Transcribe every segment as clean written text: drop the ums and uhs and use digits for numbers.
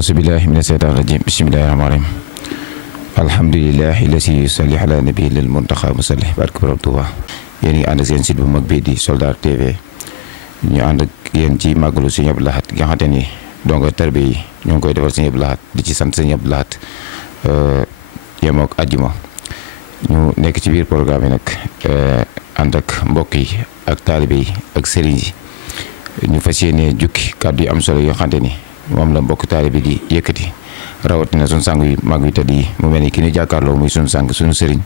أعوذ بالله من الشيطان الرجيم بسم الله الرحمن الرحيم الحمد لله الذي يصلي على نبيه المنتقى مصلي barke Borom Touba yéen ngi ànd ak seen site bu mag bii di Soldar TV ñu ànd ak yéen ci màggalu Sëñ Abdou Lahad gi nga xamante ni donc tarbiya yi ñoo ngi koy defal Sëñ Abdou Lahad di ci sant Sëñ Abdou Lahad yemoo ak àjjuma ñu nekk ci biir programme yi nag ànd ak mbokk yi ak taalibe yi ak sëriñ yi ñu fas yéene jukki kàddu yi am solo yoo xamante ni moom la mbokk taalibe bi di yëkkati rawatina sunu sang yi mag wi tëdd yi mu mel ni ki ñu jàkkaarloo muy sunu sang sunu sëriñ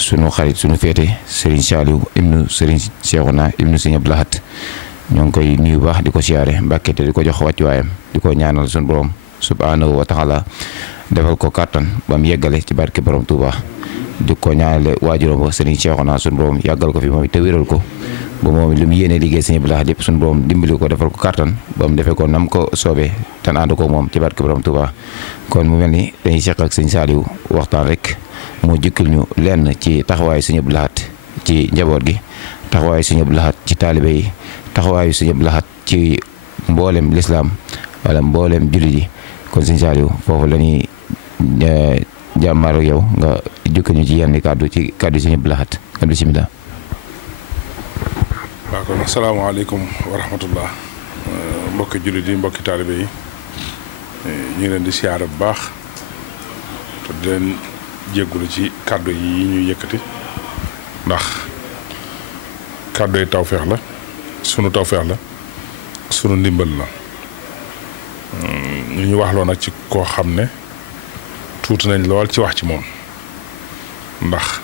sunu xarit sunu féete sëriñ Saliou ibnu sëriñ Cheikhouna ibnu Sëñ Abdou Lahad ñoo ngi koy nuyu baax di ko siyaare Mbàkke te di ko jox wàccuwaayam di ko ñaanal sunu borom subhanahu wa taala defal ko kàttan ba mu yeggale ci barke Borom Touba di ko ñaanale waajuram ba sëriñ Cheikhouna sunu borom yàggal ko fi moom te wéral ko ba moom li mu yéene liggéey Sëñ Abdou Lahad yëpp suñu borom dimbali ko defal ko kàttan ba mu defee ko nam ko soobee tan ànd ko moom ci barke Borom Touba kon mu mel ni dañuy seq ak Sëñ Saliou waxtaan rek mu jukkil ñu lenn ci taxawaayu Sëñ Abdou Lahad ci njaboot gi taxawaayu Sëñ Abdou Lahad ci taalibe yi taxawaayu Sëñ Abdou Lahad ci mboolem lislaam wala mboolem jullit yi kon Sëñ Saliou foofu la ñuy jàmmaar ak yow nga jukkil ñu ci yenn kàddu ci kàddu Sëñ Abdou Lahad kon bismillah. waaw kon asalaamaaleykum wa rahmatullah mbokki jullit yi mbokki taalibe yi ñu ngi leen di siyaare bu baax te di leen jéggulu ci kàddu yi ñuy yëkkati ndax kàddu yi tawfeex la sunu tawfeex la sunu ndimbal la ñu wax loo nag ci koo xam ne tuuti nañ lool ci wax ci moom ndax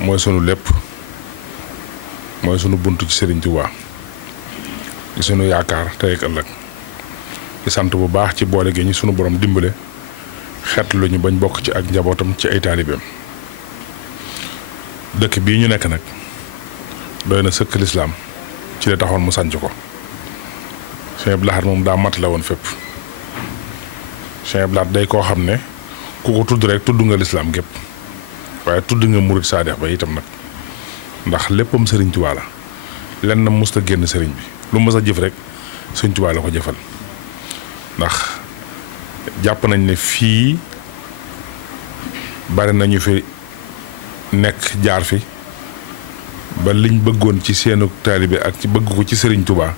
mooy sunu lépp mooy sunu buntu ci Serigne Touba di sunu yaakaar tey ak ëllëg di sant bu baax ci boole gi ñu sunu borom dimbale xeet lu ñu bañ bokk ci ak njabootam ci ay taalibeem dëkk bii ñu nekk nag doy na sëkk lislaam ci la taxoon mu sanc ko Sëñ Abdou Lahad moom daa mat la woon fépp Sëñ Abdou Lahad day koo xam ne ku ko tudd rek tudd nga lislaam gépp waaye tudd nga murit saadex ba itam nag ndax léppam sëriñ Tuubaa la lenn na musta génn sëriñ bi lu mës a jëf rek sëriñ Tuubaa la ko jëfal ndax jàpp nañ ne fii bari nañu fi nekk jaar fi ba liñ bëggoon ci seenu taalibe ak ci bëgg ko ci sëriñ Tuubaa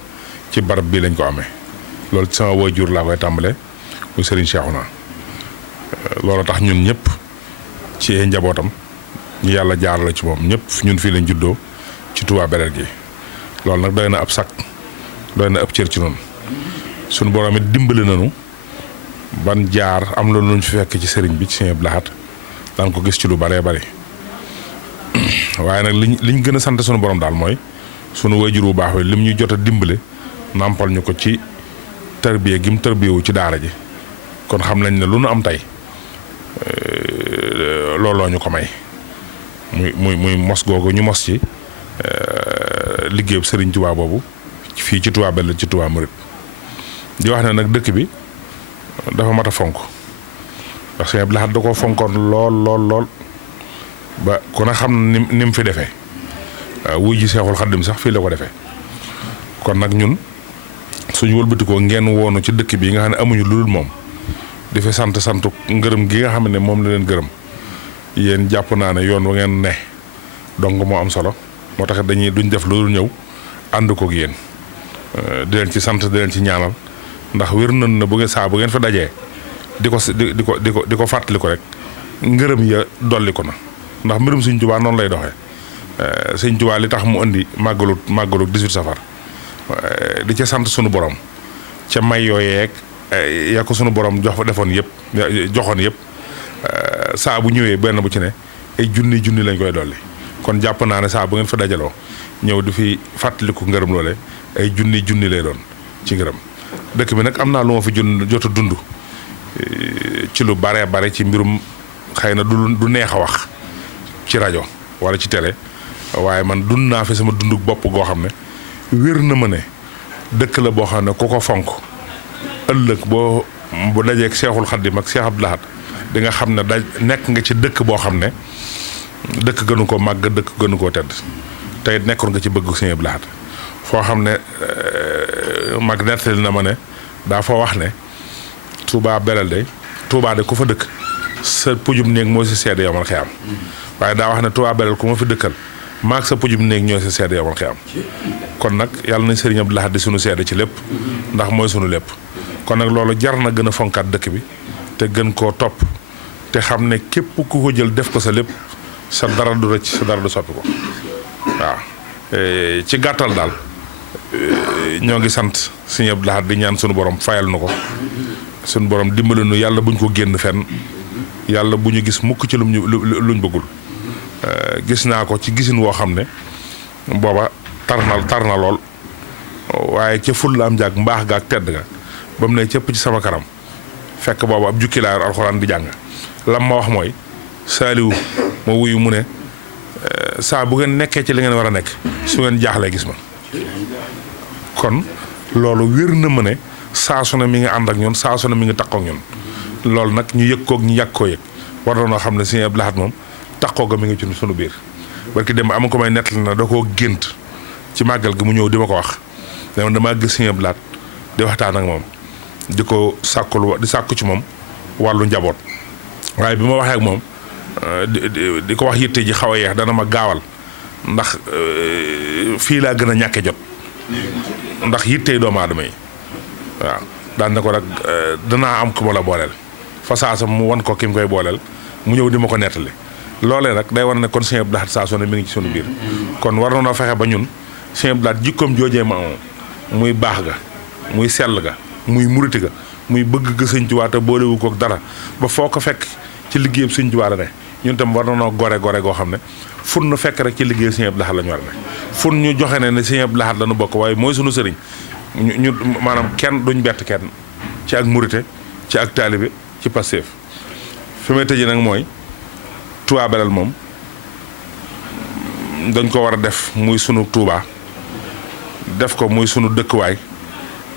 ci barab bii lañ ko amee loolu ci sama waajur laa koy tàmbale muy sëriñ Cheikhouna loolu tax ñun ñëpp ci ay njabootam ñu yàlla jaarale ci moom ñëpp ñun fii lañ juddoo ci Touba Belel gi loolu nag doy na ab sakk doy na ab cër ci noonu suñu borom it dimbali nañu ban jaar am loolu luñ fi fekk ci sëriñ bi ci Sëñ Abdou Lahad daan ko gis ci lu baree bari waaye nag liñ gën a sant suñu borom daal mooy sunu wayjur bu baax wi lim ñu jot a dimbale nàmpal ñu ko ci tarbiya gi mu tarbiyewu ci daara ji kon xam nañ ne lu nu am tey looloo ñu ko may. muy mos googu ñu mos ci liggéeyu Serigne Touba boobu fii ci Touba Belel ci Touba Mouride di wax ne nag dëkk bi dafa mat a fonk ndax Sëñ Abdou Lahad da koo fonkoon lool ba ku ne xam ni mu fi defee wuy ji Seexul Xaddim sax fii la ko defee kon nag ñun suñu wëlbatikoo ngeen woonu ci dëkk bi nga xam ne amuñu lu dul moom di fi sant ngërëm gi nga xam ne moom la leen gërëm. yéen jàpp naa ne yoon wa ngeen ne donc moo am solo moo tax duñ def loolu ñëw ànd koog yéen di leen ci sant di leen ci ñaanal ndax wér nañ na bu ngeen fa dajee di ko fàttali ko rek ngërëm ya dolli ko na ndax mbirum Sëñ Tuubaa noonu lay doxee Sëñ Tuubaa li tax mu indi màggalu 18 safar di ca sant sunu borom ca may yooyeeg ya ko sunu borom joxoon yëpp. saa bu ñëwee benn bu ci ne ay junni lañ koy dolli kon jàpp naa ne saa bu ngeen fa dajaloo ñëw di fi fàttaliku ngërëm loole ay junni lay doon ci ngërëm dëkk bi nag am naa lu ma fi jot a dund ci lu bare ci mbirum xëy na du neex a wax ci rajo wala ci télé waaye man dund naa fi sama dunduk bopp goo xam ne wér na ma ne dëkk la boo xam ne ku ko fonk ëllëg bu dajeeg Seexul Xaddim ak Seex Abdou Lahad di nga xam ne nekk nga ci dëkk boo xam ne dëkk gënu ko màgg dëkk gënu koo tedd tey nekkoon nga ci bëgg Sëñ Abdou Lahad foo xam ne mag nettali na ma ne daa fa wax ne Touba Belel de Touba de ku fa dëkk sa pujum néeg moo si seede yomal xiyaam waaye daa wax ne Touba Belel ku ma fi dëkkal maag sa pujum néeg ñoo si seede yomal xiyaam kon nag yàlla nañ Sëriñ Abdou Lahad di sunu seede ci lépp ndax mooy sunu lépp kon nag loolu jar na gën a fonkaat dëkk bi te gën koo topp te xam ne képp ku ko jël def ko sa lépp sa dara du rëcc sa dara du soppi ko waaw ci gàttal daal ñoo ngi sant Sëriñ Abdou Lahad di ñaan sunu borom fayal nu ko sunu borom dimbali nu yàlla buñ ko génn fenn yàlla bu ñu gis mukk ci luñ bëggul gis naa ko ci gisin woo xam ne booba tar na lool waaye ca ful la am jaag mbaax gaag tedd ga ba mu ne cëpp ci sama kanam fekk booba ab jukki laa yor alxuraan di jàng lam ma wax mooy saaliwu ma wuyu mu ne saa bu ngeen nekkee ci li ngeen war a nekk su ngeen jaaxlee gis ma kon loolu wér na ma ne saa su ne mi ngi ànd ak ñun saa su ne mi ngi takkoo ak ñun loolu nag ñu yëg koog ñu yàgg koo yëg war na noo xam ne Sëriñ Abdou Lahad moom takkoo ga mi ngi ci sunu biir barki dem am ko may nettali na da koo gént ci màggal gi mu ñëw di ma ko wax ne damaa gis Sëriñ Abdou Lahad di waxtaan ak moom di ko sàkku ci moom wàllu njaboot waaye bi ma waxee ak moom di ko wax yitte ji xaw a yeex dana ma gaawal ndax fii laa gën a ñàkke jot ndax yittey doomu aadama yi waaw daan na ko nag danaa am ku ma la booleel fa saasa mu wan ko ki mu koy booleel mu ñëw di ma ko nettali loolee nag day war ne kon Sëriñ Abdou Lahad saa su ne mi ngi ci sunu biir kon war na fexe ba ñun Sëriñ Abdou Lahad jikkoom joojee ma amoon muy baax ga muy sell ga muy muriti ga muy bëgg ga Sëriñ Tuubaa te boolewu ko dara ba foo ko fekk ci liggéeyam Sëriñ Tuubaa la ne ñun tam war na noo gore goo xam ne fun nu fekk rek ci liggéey Sëriñ Abdou Lahad la ñu war a ne fun ñu joxe ne Sëriñ Abdou Lahad la ñu bokk waaye mooy sunu sëriñ ñu maanaam kenn duñ bett kenn ci ak murite ci ak taalibe ci Pastef fi may tëjee nag mooy Touba Belel moom dañ ko war a def muy sunu Touba def ko muy sunu dëkkuwaay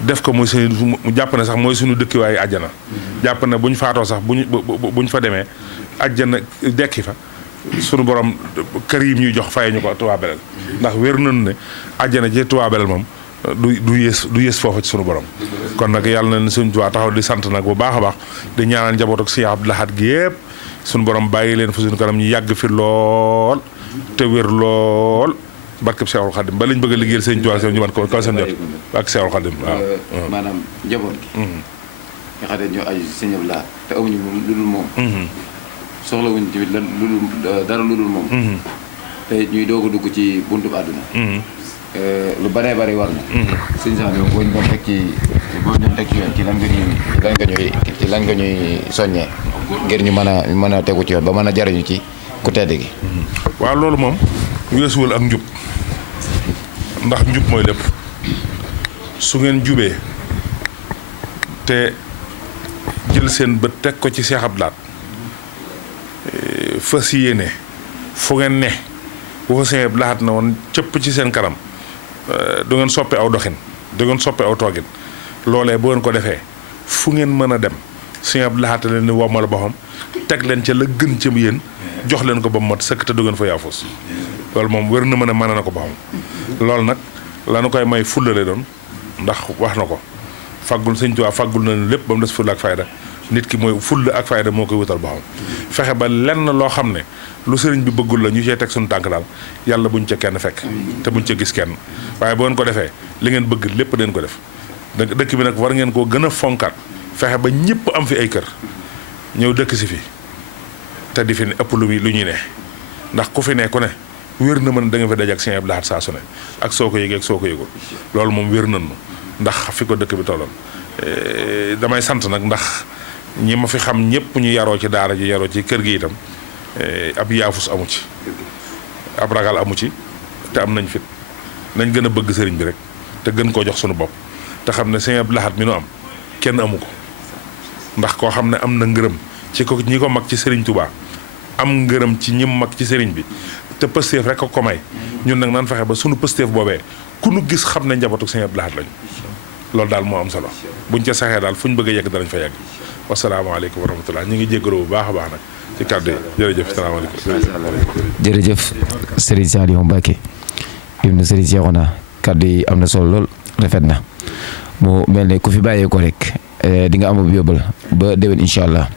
def ko muy sunu mu jàpp ne sax mooy sunu dëkkuwaay àjjana jàpp ne buñ faatoo sax buñ fa demee àjjana dekki fa sunu borom kër yi ñuy jox faye ñu ko Touba Belel ndax wér nañu ne àjjana ci Touba Belel moom du yées foofu ci sunu borom kon nag yàlla na suñu Touba taxaw di sant nag bu baax a baax di ñaanal njaboot ak Sëriñ Abdou Lahad gi yëpp sunu borom bàyyi leen fa suñu kanam ñu yàgg fi lool te wér lool barkeb Seexul Xadim ba lañ bëgg a liggéeyal Sëriñ Touba ñu man ko kaw seen jot ak Seexul Xadim waaw maanaam njaboot gi nga xam ne ñoo aju Sëriñ Abdou Lahad te amuñu lu dul moom soxla wuñ tamit dara lu dul moom te ñuy doog a dugg ci buntu àdduna lu bëree bëri war na sëñ Saliou boo ñu doon teg ci yoon ci lan nga ñuy soññee ngir ñu mën a tegu ci yoon ba mën a jariñu ci ku tedd gi waaw loolu moom weesuwul ak njub ndax njub mooy lépp su ngeen jubee te jël seen bët teg ko ci Cheikh Abdou Lahad fas yéene fu ngeen ne bu fa Sëriñ Abdou Lahad na woon cëpp ci seen kanam du ngeen soppi aw doxin du ngeen soppi aw toogin loolee bu ngeen ko defee fu ngeen mën a dem Sëriñ Abdou Lahad leen ni wommal boppam teg leen ca la gën ca yéen jox leen ko ba mu mat sëkk te du ngeen fa yaafus loolu moom wér na mën na ko boppam loolu nag la nu koy may fullale doon ndax wax na ko faggul Sëriñ Tuubaa faggul na lépp ba mu des fulla ak fayda nit ki mooy fulla ak fayda moo koy wutal boppam fexe ba lenn loo xam ne lu sëriñ bi bëggul la ñu cee teg suñu tànk daal yàlla buñ ca kenn fekk te buñ ca gis kenn waaye bu ngeen ko defee li ngeen bëgg lépp den ko def dëkk bi nag war ngeen koo gën a fonkaat fexe ba ñëpp am fi ay kër ñëw dëkk si fi te di fi ne ëpp lu ñuy ne ndax ku fi ne ku ne wér na mën da nga fi daje ak Sëriñ Abdou Lahad saa su ne ak soo ko yëgee ak soo ko yëgul loolu moom wér nañu ndax fi ko dëkk bi tolloon damay sant nag ndax ñi ma fi xam ñëpp ñu yaroo ci daara ji yaroo ci kër gi itam ab yaafus amu ci ab ragal amu ci te am nañ fit nañ gën a bëgg sëriñ bi rek te gën koo jox sunu bopp te xam ne Sëriñ Abdou Lahad mi nu am kenn amu ko ndax koo xam ne am na ngërëm ci ko ñi ko mag ci sëriñ Touba am ngërëm ci ñim mag ci sëriñ bi te pësteef rek ko may ñun nag naan fexe ba sunu pësteef boobee ku nu gis xam ne njabootu Sëriñ Abdou Lahad lañu loolu daal moo am solo buñ ca saxee daal fu ñu bëgg a yegg danañ fa yegg wasalaamaaleykum wa rahmatulah ñu ngi jéggaloo bu baax a baax nag ci kàddu yi jërëjëf salaamaaleykum. jërëjëf Serigne Saliou Mbacké ibnu Serigne Cheikhouna kàddu yi am na solo lool rafet na mu mel ne ku fi bàyyee ko rek di nga amub yóbbal ba déwén incha allah.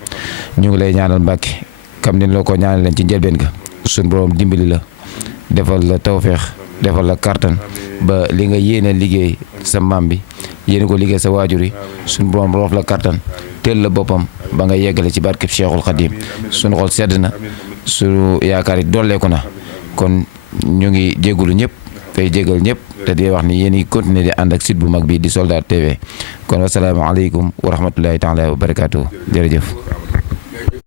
ñu ngi lay ñaanal Mbàkke kam ni loo ko ñaanal leen ci njëlbeen ga suñ borom dimbali la defal la tawféex defal la kartan ba li nga yéene liggéey sa maam bi yéene ko liggéey sa waajur yi suñ borom roof la kartan teel la boppam ba nga yeggale ci barkeb Cheikhul Khadim suñu xol sedd na suñu yaakaar yi dolleeku na kon ñu ngi jégalu ñëpp tey jégal ñëpp te di wax ni yéen yi continuer di ànd ak site bu mag bi di Soldat TV kon wasalaamaaleykum wa rahmatullahi taala wa barakaatu jërëjëf.